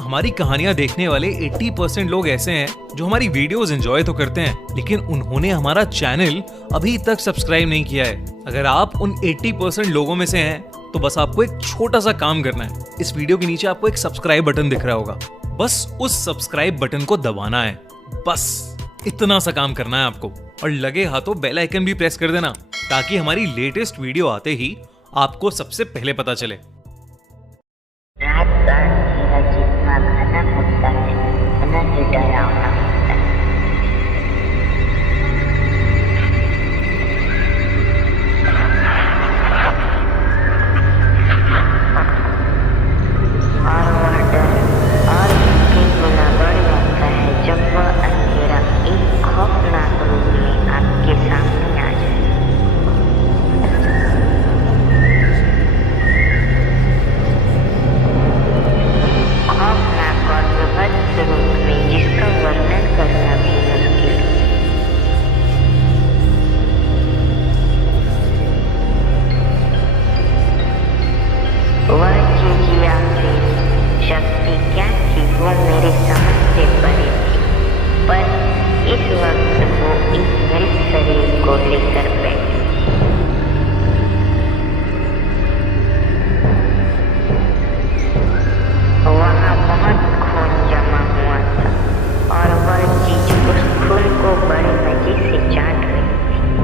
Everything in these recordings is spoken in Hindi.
हमारी कहानियां देखने वाले 80% लोग ऐसे हैं जो हमारी वीडियोस एंजॉय तो करते हैं, लेकिन उन्होंने हमारा चैनल अभी तक सब्सक्राइब नहीं किया है। अगर आप उन 80% लोगों में से हैं तो बस आपको एक छोटा सा काम करना है। इस वीडियो के नीचे आपको एक सब्सक्राइब बटन दिख रहा होगा, बस उस सब्सक्राइब बटन को दबाना है। बस इतना सा काम करना है आपको, और लगे हाथों बेल आइकन भी प्रेस कर देना ताकि हमारी लेटेस्ट वीडियो आते ही आपको सबसे पहले पता चले। रात का अंधेरा जितना घना होता है उतना ही डरावना होता है। और वह डर और भी गुना बढ़ जाता है जब वह अंधेरा एक खौफनाक रूप में आपके सामने आ जाए। खौफनाक और विभत्स रूप में जिसका वर्णन करना भी मुश्किल है। वह चीज या फिर शक्ति क्या थी वो मेरे समझ से परे थी, पर इस वक्त वो एक मृत शरीर को लेकर बैठी। वहाँ बहुत खून जमा हुआ था और वह चीज उस खून को बड़े मजे से चाट रही थी।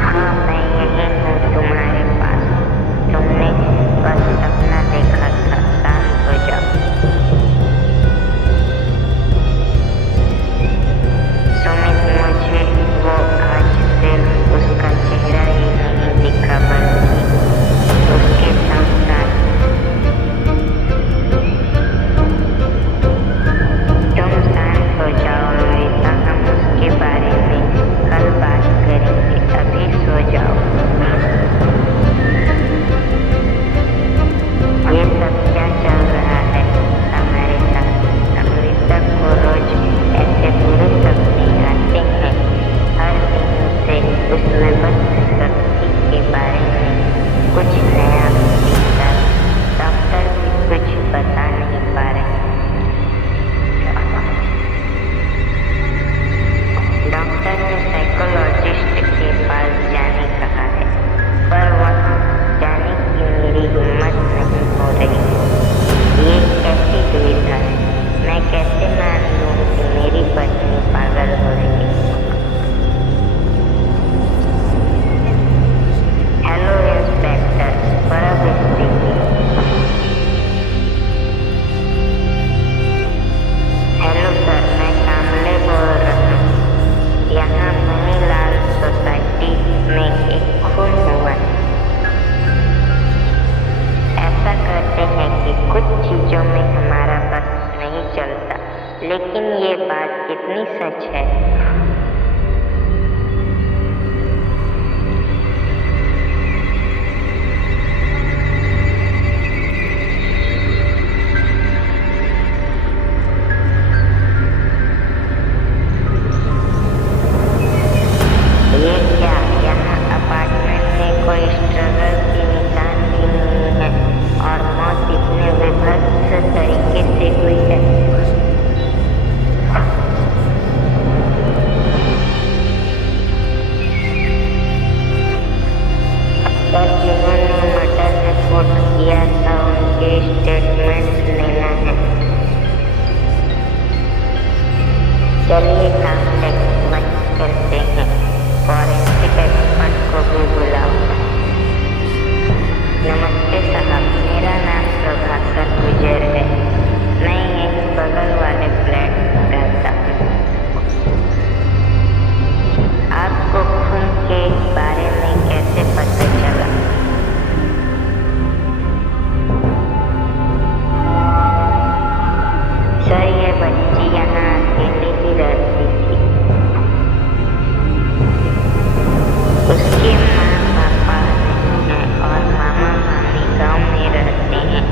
हाँ, मैं यही हूँ तुम्हारे पास। तुमने बस सपना देखा था, शांत हो जाओ। सुमित, मुझे वो आज सिर्फ उसका चेहरा ही नहीं दिखा बल्कि उसके साथ साथ तुम शांत हो जाओ रोहिता, हम उसके बारे में कल बात करेंगे, अभी सो जाओ। ये सब क्या चल रहा है हमारे साथ? अमृता को रोज ऐसे बुरे सपने आते हैं। हर दिन उसे उस विभत्स शक्ति के बारे में कुछ नया दिखता है। डॉक्टर भी कुछ बता नहीं पा रहे। डॉक्टर ने साइकोलॉजिस्ट के पास जाने कहा है, पर वहाँ जाने की मेरी हिम्मत नहीं हो रही है। ये कैसी दुविधा है? मैं कैसे मान लूँ कि मेरी पत्नी पागल हो रही है? हेलो उसके माँ पापा नहीं हैं और मामा मामी गांव में रहते हैं।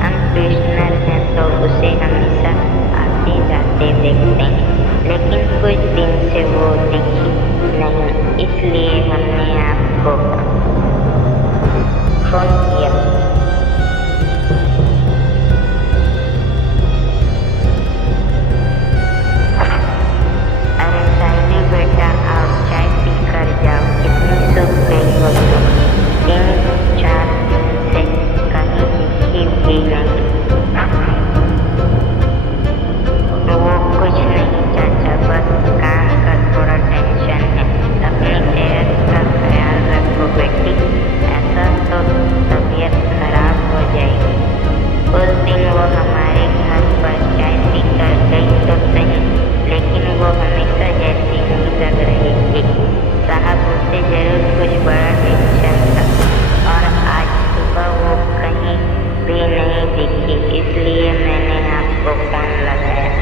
हम पेंशनर हैं तो उसे हमेशा आते जाते देखते हैं, लेकिन कुछ दिन से वो दिखी नहीं, इसलिए हमने आपको फोन किया। अरे साहिल बेटा, आओ चाय पी कर जाओ। कितनी सूख गई हो तुम, 3-4 दिन से कहीं दिखी भी नहीं। वो कुछ नहीं चाचा, बस काम का थोड़ा टेंशन है। अपनी सेहत का ख्याल रखो बेटी, ऐसा तो तबीयत खराब हो जाएगी। उस दिन वो हमारे घर पर चाय पी कर गई तो सही, लेकिन वो हमेशा जैसी नहीं लग रही थी। साहब, उसे जरूर कुछ बड़ा टेंशन था और आज सुबह वो कहीं भी नहीं दिखी, इसलिए मैंने आपको फोन लगाया।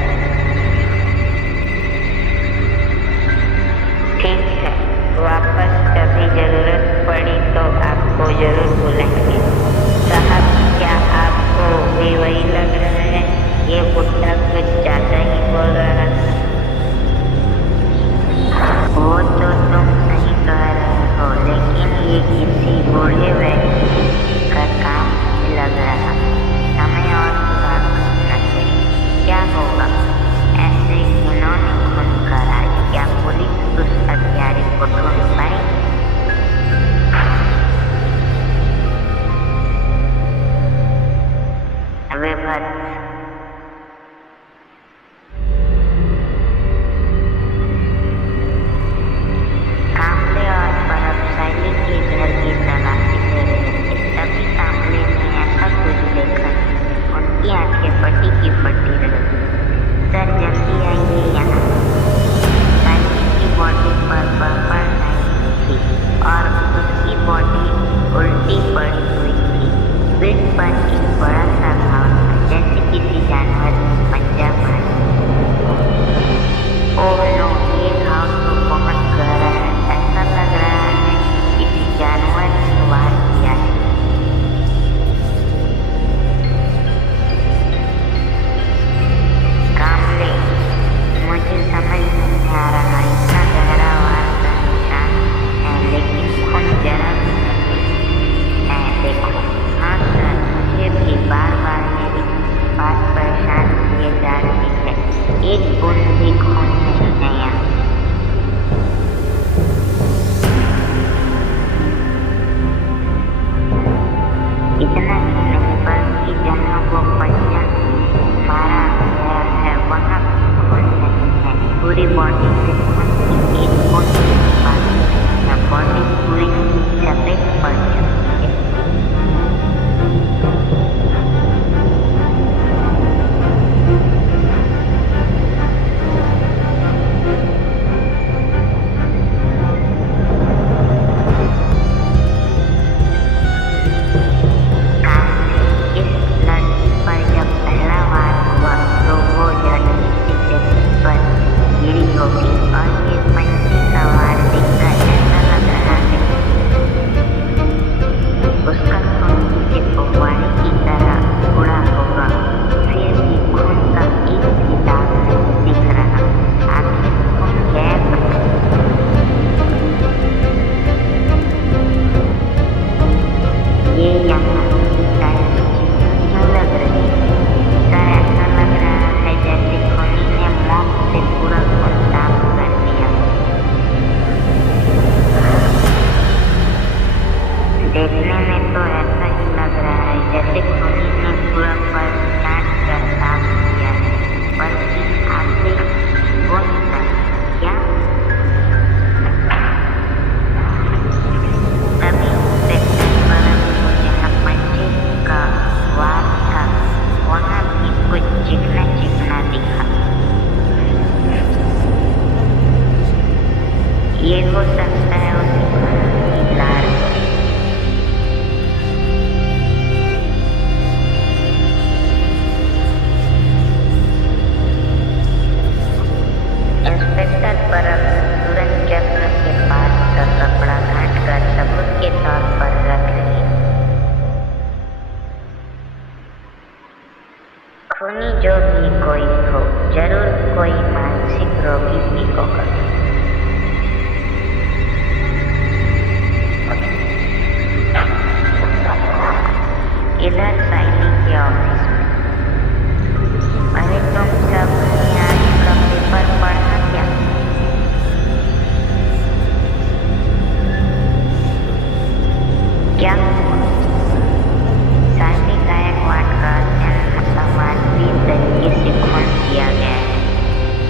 ठीक है, वापस कभी जरूरत पड़ी तो आपको जरूर बुलाएंगे। साहब, क्या आपको भी वही लग रहा है? ये बुढ़ा कुछ ज्यादा ही बोल रहा था। वो तो तुम सही कह रहे हो, लेकिन जो भी कोई हो, जरूर कोई मानसिक रोगी ही होगा। इधर साइली के ऑफिस में, अरे तुम सबने आज का पेपर पढ़ा क्या? क्या साइली गायकवाड़ का जन्म अमानवीय तरीके से खून किया गया है।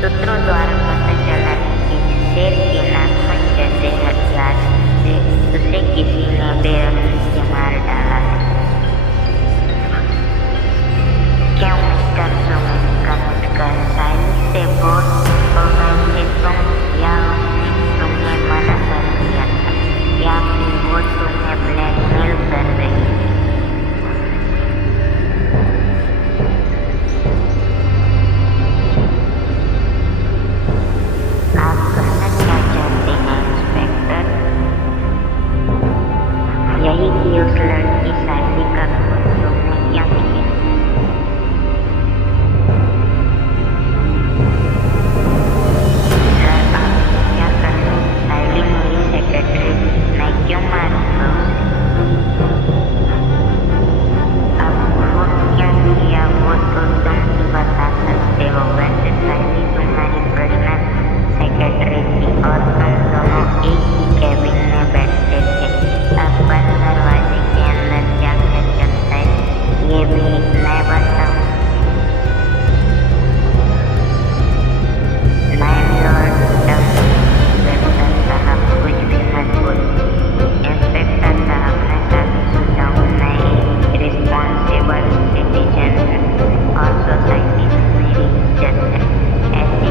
सूत्रों द्वारा पता चला कि शेर के नाखून जैसे हथियार से उसे किसी ने बेरहमी से मार डाला है। क्यों मिस्टर सुमित कमिटकर साइली से बोर हो गए थे तुम, या उसने तुम्हें मना कर दिया था, या फिर वो तुम्हें ब्लैकमेल कर रही थी? आप कहना क्या चाहते हैं इंस्पेक्टर? यही कि उस लड़की साइली का खून तुमने क्यों किया? सर आप क्या कर रहे हैं? साइली मेरी सेक्रेटरी, मैं क्यों मारूंगा उसे? अब खून क्यों किया वो तो तुम ही बता सकते हो। वैसे साइली तुम्हारी पर्सनल सेक्रेटरी थी और तुम दोनों एक ही कैबिन में बैठते थे। अब बंद दरवाजे के अंदर क्या क्या चलता है ये भी मैं बताऊं? लैंडलॉर्ड इंस्पेक्टर साहब कुछ भी मत बोलिए। इंस्पेक्टर साहब मैं सभी सुनता हूँ, मैं एक रिस्पॉन्सिबल सिटीजन हूँ और सोसाइटी में मेरी इज्जत है। ऐसी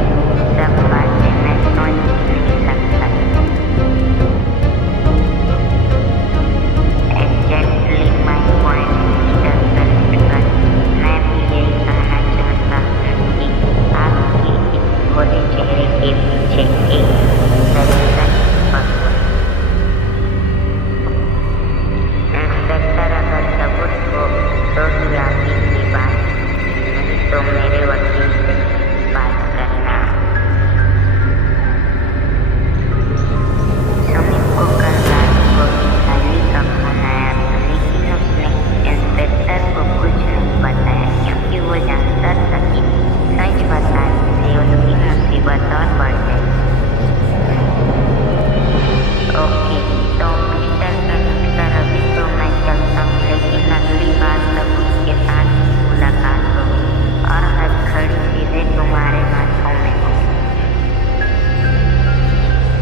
सब बातें मैं सोच ही नहीं सकता। एग्जैक्टली माई पॉइंट मिस्टर कमिटकर। मैं भी यही कहना चाहता हूँ कि आपके इस भोले चेहरे के पीछे एक दरिद्र पशु है। इंस्पेक्टर अगर सबूत हो तो ही आगे की बात, नहीं तो मेरे वकील से बात करना। सुमित को कल रात को साइली का फोन आया था, लेकिन उसने इंस्पेक्टर को कुछ नहीं बताया क्योंकि वो जानता था कि सच बताने से उसकी मुसीबत और बढ़ जाएगी। ओके तो मिस्टर कमिटकर अभी तो मैं चलता हूँ, लेकिन अगली बार सबूत के साथ ही मुलाकात होगी और हथकड़ी सीधे तुम्हारे हाथों में होगी।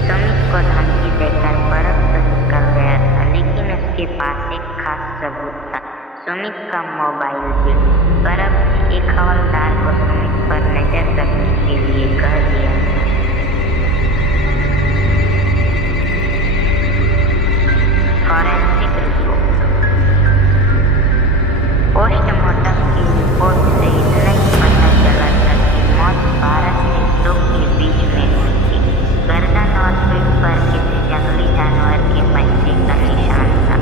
सुमित को धमकी देकर बर्फ तो निकल गया था, लेकिन उसके पास एक खास सबूत था, सुमित का मोबाइल बिल। बर्फ ने एक हवलदार को सुमित पर नजर रखने के लिए कह दिया था। Forensic report. पोस्टमार्टम की रिपोर्ट से इतना ही पता चला था कि मौत 12 हिस्सों के बीच में हुई थी। गर्दन और पीठ पर किसी जंगली जानवर के पंजे का निशान था।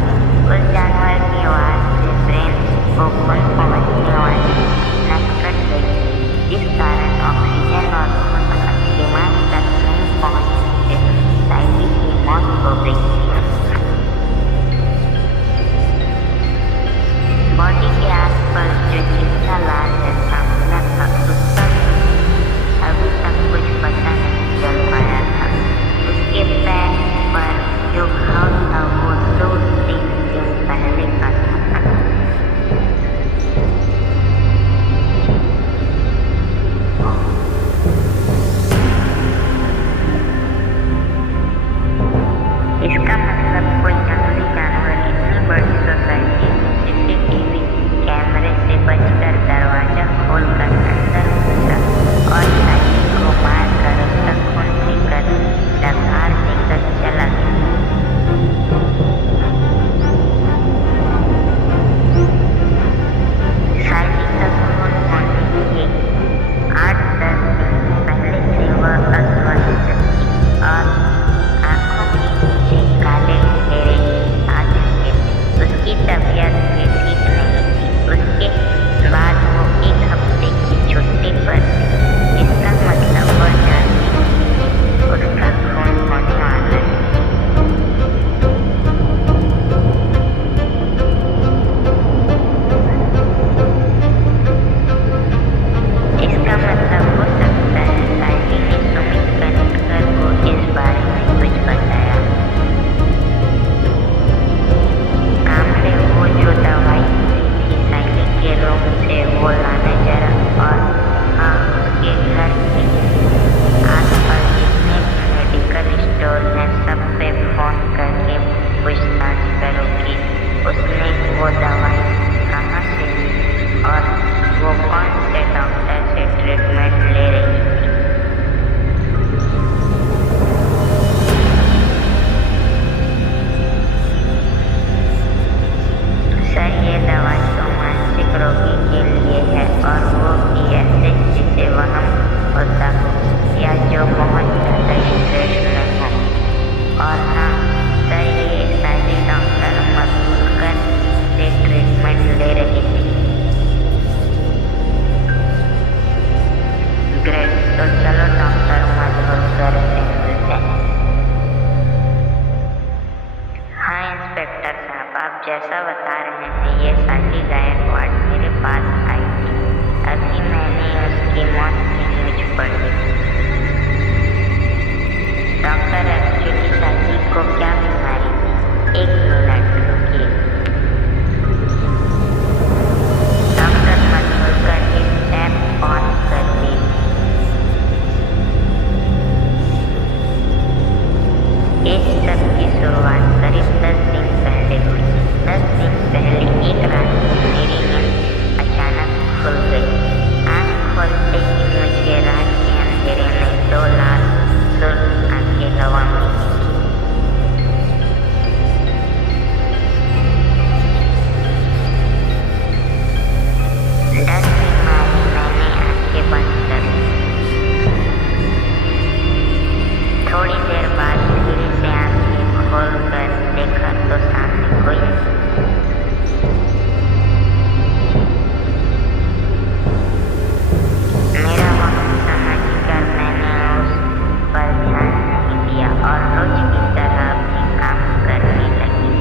उस जानवर के वार से ब्रेन को खून पहुंचने वाली नस कट गई थी, जिस कारण ऑक्सीजन और खून दिमाग तक नहीं पहुंचने से साइली की मौत हो गई थी। बॉडी के आसपास जो चिकना लाल जैसा मिला था उसका अभी तक कुछ पता नहीं चल पाया था। उसके पैर पर जो घाव था वो 2-3 दिन पहले का था। इसका मतलब कोई जंगली जानवर इतनी बड़ी सोसाइटी में सीसीटीवी कैमरे से बचकर दरवाजा खोलकर अंदर घुसा और साइली को मारकर उसका खून पीकर डकार देकर चला गया। साइली का खून होने के 8-10 दिन पहले से वह अस्वस्थ थी और आंखों के नीचे काले घेरे इंस्पेक्टर साहब, आप जैसा बता रहे थे ये साली गायकवाड़ मेरे पास आई थी। अभी मैंने उसकी मौत की न्यूज पढ़ी। डॉक्टर, एक्चुअली साली को क्या बीमारी थी? 1 मिनट रुकिए। डॉक्टर मधुकर इस टैप ऑन कर दीजिए। इस सब की शुरुआत करीब 10 दिन पहले हुई। 10 दिन पहले एक रात मेरी नींद अचानक खुल गई। आँख खोलते ही मुझे रात के अंधेरे में 2 लाल सुर्ख आंखें हवा में दिखी। डर की मारी मैंने आंखें बंद कर ली। थोड़ी देर बाद फिर से आंखें खोल कर देखा तो सामने कोई नहीं। मेरा वक्त समझकर मैंने उस पर ध्यान नहीं दिया और रोज की तरह अपने काम करने लगी।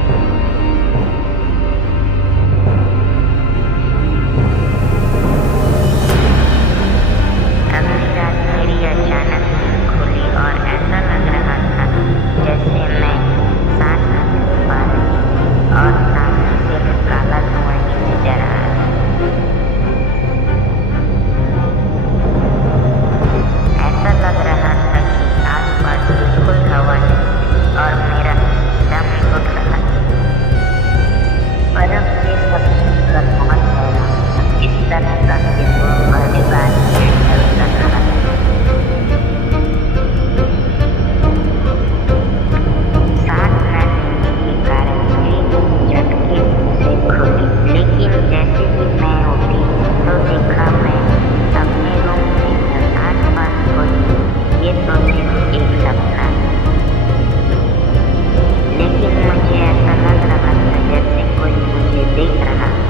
अगली रात मेरी अचानक नींद खुली और ऐसा लग रहा था जैसे मैं सांस नहीं पा रही और सामने सिर्फ काला धुआं ही नजर आ रहा। ऐसा लग रहा था कि आसपास बिल्कुल हवा नहीं और मेरा दम घुट रहा था। पर अब ये सब सुनकर बहुत हैरान था। इस तरह का किस्सा पहली बार हैंडल कर रहा था। सांस न लेने के कारण मेरी नींद झटके से खुली, लेकिन जैसे ही मैं उठी तो देखा मैं अपने रूम में हूँ। आसपास कोई नहीं। ये तो सिर्फ एक सपना था, लेकिन मुझे ऐसा लग रहा था जैसे कोई मुझे देख रहा था।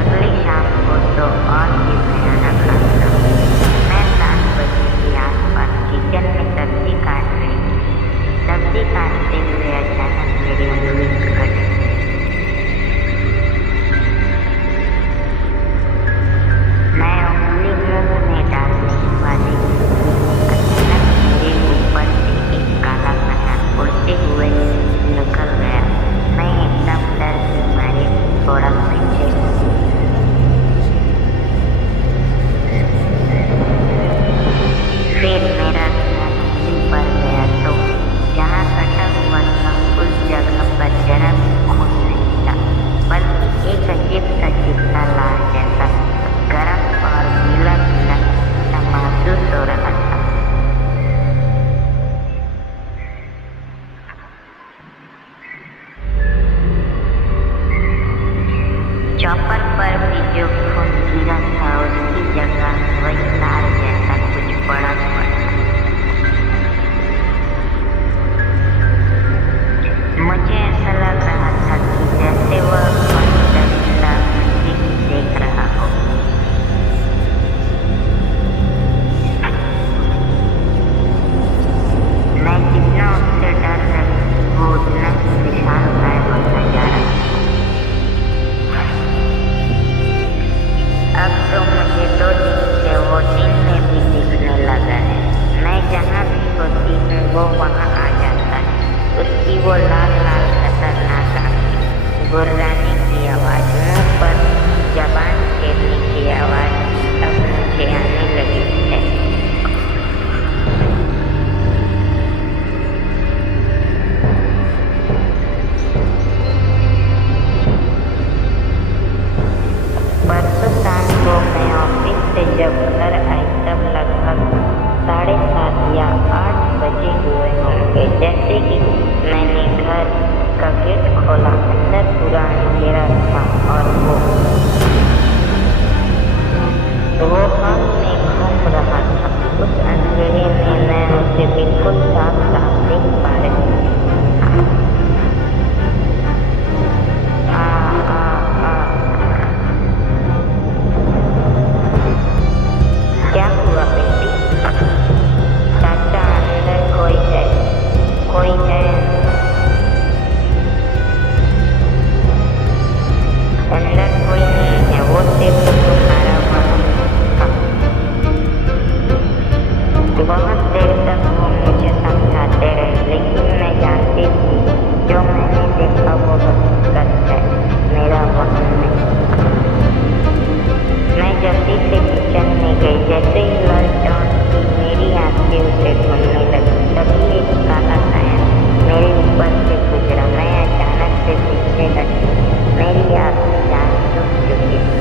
अगली शाम को तो और भी भयानक हादसा हुआ। मैं 7 बजे के आसपास किचन में सब्जी काट रही थी। सब्जी काटते हुए अचानक मेरी उंगली कट गई। मैं उंगली मुंह में डालने वाली थी। अचानक मेरे ऊपर से एक काला पन्ना उड़ते हुए निकल गया। मैं एकदम डर के मारे थोड़ा पीछे हटी। फिर मेरा ध्यान उंगली पर गया तो जहाँ कटा हुआ था उस जगह पर जरा भी खून नहीं था, बल्कि एक अजीब सा चिकना लाल जैसा गर्म और गीला गीला सा महसूस हो रहा था। चॉपर पर भी जो खून गिरा था उसकी जगह वही लाल जैसा कुछ पड़ा हुआ था। मुझे ऐसा लग रहा था कि जैसे वह कोई दरिंदा मुझे ही देख रहा हो। मैं जितना उससे डर रही थी वो उतना ही विशालकाय होता जा रहा था। अब तो मुझे 2 दिन से वो दिन में भी दिखने लगा है। मैं जहाँ भी होती हूँ वो वहाँ आ जाता है। उसकी वो लाल लाल खतरनाक आँखें, गुर्राने की आवाज़, मुँह पर जबान छेड़ने की आवाज़ अब मुझे आने लगी है। परसों शाम को मैं ऑफिस से जब घर आई तब लगभग 7:30 या 8 बजे हुए होंगे। जैसे ही मैंने घर का गेट खोला, अंदर पूरा अंधेरा जैसे ही लाइट ऑन की मेरी आंखें उसे ढूंढने लगी, तभी एक काला साया मेरे ऊपर से गुजरा। मैं अचानक से पीछे हटी, मेरी आधी जान रुक चुकी थी।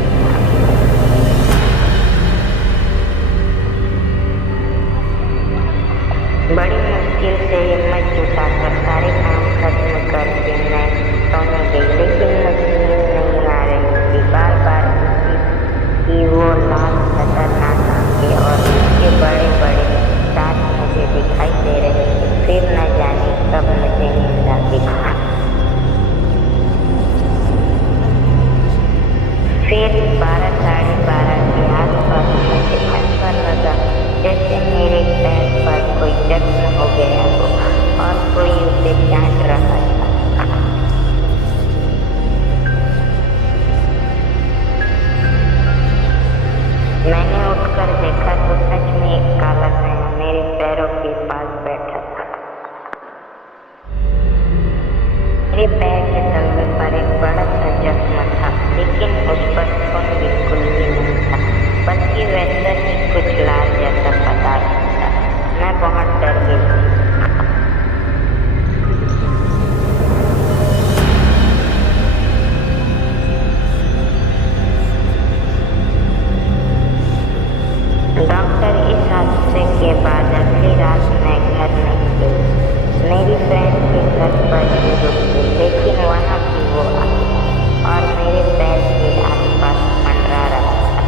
बड़ी मुश्किल से हिम्मत जुटाकर सारे काम खत्म करके मैं सोने गई, लेकिन मुझे नींद नहीं आ रही थी। बार बार उसी की वो लाल खतरनाक आंखें और उसके बड़े बड़े दांत मुझे दिखाई दे रहे थे। फिर न जाने कब मुझे नींद आ गई। फिर 12 साढ़े 12 के आसपास मुझे ऐसा लगा जैसे मेरे पैर पर कोई जख्म हो गया हो और कोई उसे चाट रहा था। मैंने उठकर देखा तो सच में एक काला साया मेरे पैरों के पास बैठा था। मेरे पैर के तलवे पर एक बड़ा सा जख्म था, लेकिन उस पर खून बिल्कुल भी नहीं था, बल्कि वैसा ही कुछ लाल जैसा पदार्थ था। मैं बहुत डर गई। डॉक्टर, इस हादसे के बाद अगली रात मैं घर नहीं गई। मेरी फ्रेंड के घर पर ही रुकी, लेकिन वहाँ भी वो आई और मेरे पैर के आसपास मंडरा रहा था।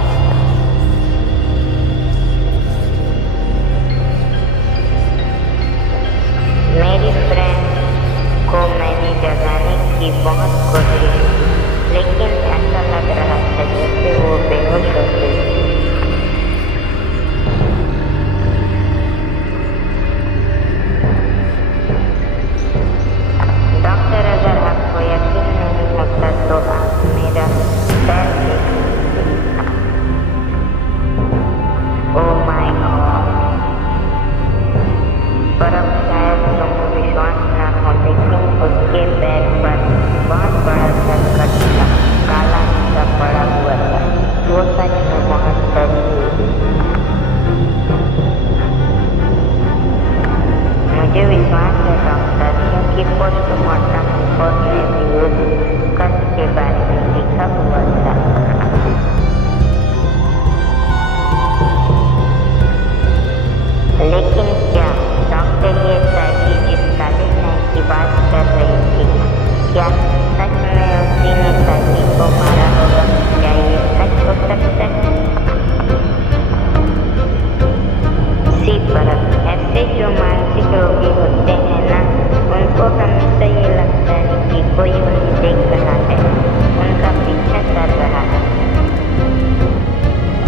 मेरी फ्रेंड को मैंने जगाने की बहुत कोशिश की, लेकिन ऐसा लग रहा था जैसे वो बेहोश हो गई थी। डॉक्टर, अगर आपको यकीन नहीं होता तो आप मेरा पैर देख लीजिए। Oh my God! पर अब शायद तुमको विश्वास न हो, लेकिन उसके पैर पर बहुत बड़ा संकट था, काला सा पड़ा हुआ था। वो सच में बहुत डरी हुई थी। मुझे विश्वास है डॉक्टर, क्योंकि पोस्टमार्टम रिपोर्ट में भी उस कष्ट के बारे में लिखा हुआ था। लेकिन क्या डॉक्टर, ये साइकी जिस काले साए की बात कर रही थी, क्या सच में उसी ने साइकी को मारा होगा? क्या ये सच हो सकता है? सी परब, ऐसे जो मानसिक रोगी होते हैं ना, उनको हमेशा ये लगता है कि कोई उन्हें देख रहा है, उनका पीछा कर रहा है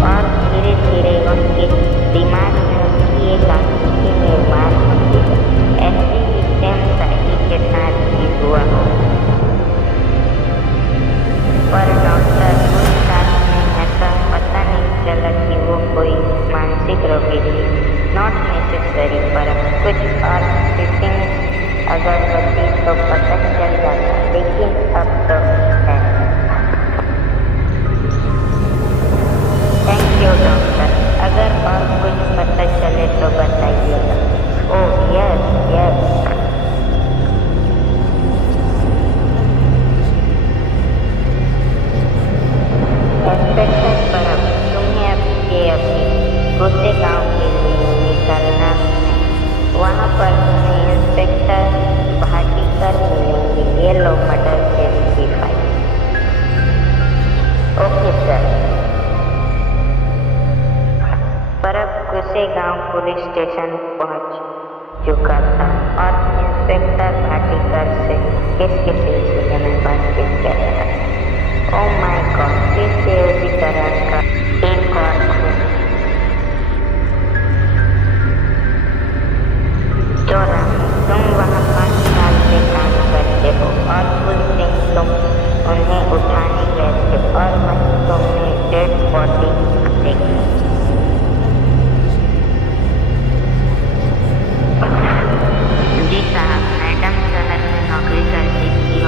और धीरे धीरे उनके दिमाग में उनकी एक आकृति निर्माण होती है। ऐसे ही सेम साइकी के साथ भी हुआ। पर डॉक्टर, उस साथ में ऐसा पता नहीं चला कि वो कोई मानसिक रोगी थी। नॉट नेसेसरी, पर कुछ और फिटिंग अगर होती तो पता चल जाता, लेकिन अब तो है। थैंक यू डॉक्टर, अगर और कुछ पता चले तो बताइएगा। Oh yes yes. इंस्पेक्टर परब, तुम्हें अभी गुस्से गाँव के लिए निकलना है। वहाँ पर तुम्हें इंस्पेक्टर भाटीकर मिलेंगे। ये लो मर्डर केस की फाइल। Okay sir. परब गुस्से गाँव पुलिस स्टेशन पहुँच चुका था और इंस्पेक्टर भाटीकर से किसके सिलसिले में बातचीत कर रहा था। ओह माय गॉड, फिर से उसी तरह का एक और खून। तो तुम वहाँ 5 साल से काम करते हो और उस दिन तुम उन्हें उठाने गए थे और वहीं तुमने डेड बॉडी देखी। जी साहब, मैडम शहर में नौकरी करती थी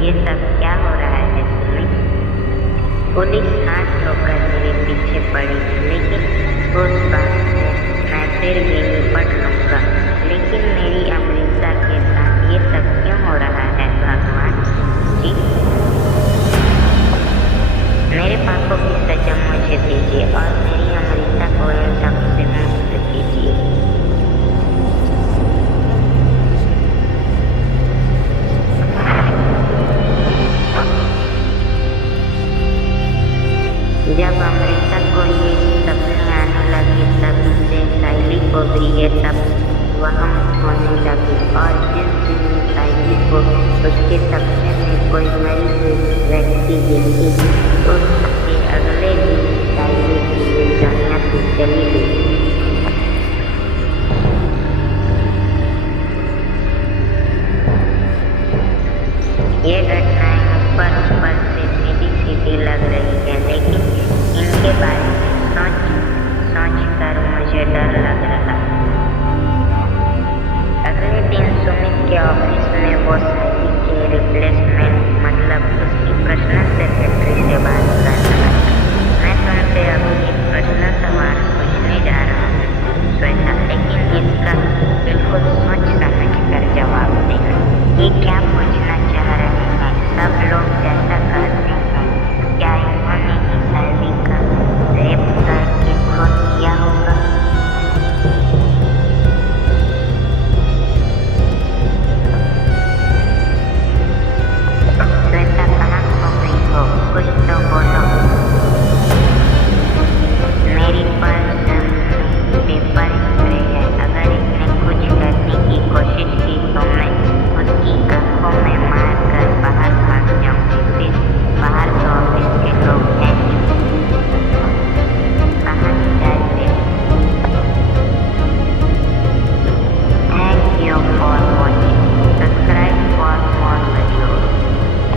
ये सब क्या हो रहा है सुमित? पुलिस हाथ धोकर मेरे पीछे पड़ी, लेकिन उस बात से मैं फिर भी निपट लूंगा। लेकिन मेरी अमृता के साथ ये सब क्यों हो रहा है भगवान जी? मेरे पापों की सजा मुझे दीजिए और मेरी अमृता को इन सब से मुक्त कीजिए। जब अमृता को ये सपने आने लगे तभी से साइली को भी ये सब वहम होने लगी और जिस दिन साइली को उसके सपने में कोई मरी हुई व्यक्ति दिखी उसके अगले दिन साइली की ये दुनिया से चली गई। ये घटनाएं ऊपर से सीधी सीधी लग रही है, लेकिन इनके बारे में सोच कर मुझे डर लग रहा है। अगले दिन सुमित के ऑफिस में वो साइली के रिप्लेसमेंट मतलब उसकी पर्सनल सेक्रेटरी से बात कर रहा था। मैं तुमसे अभी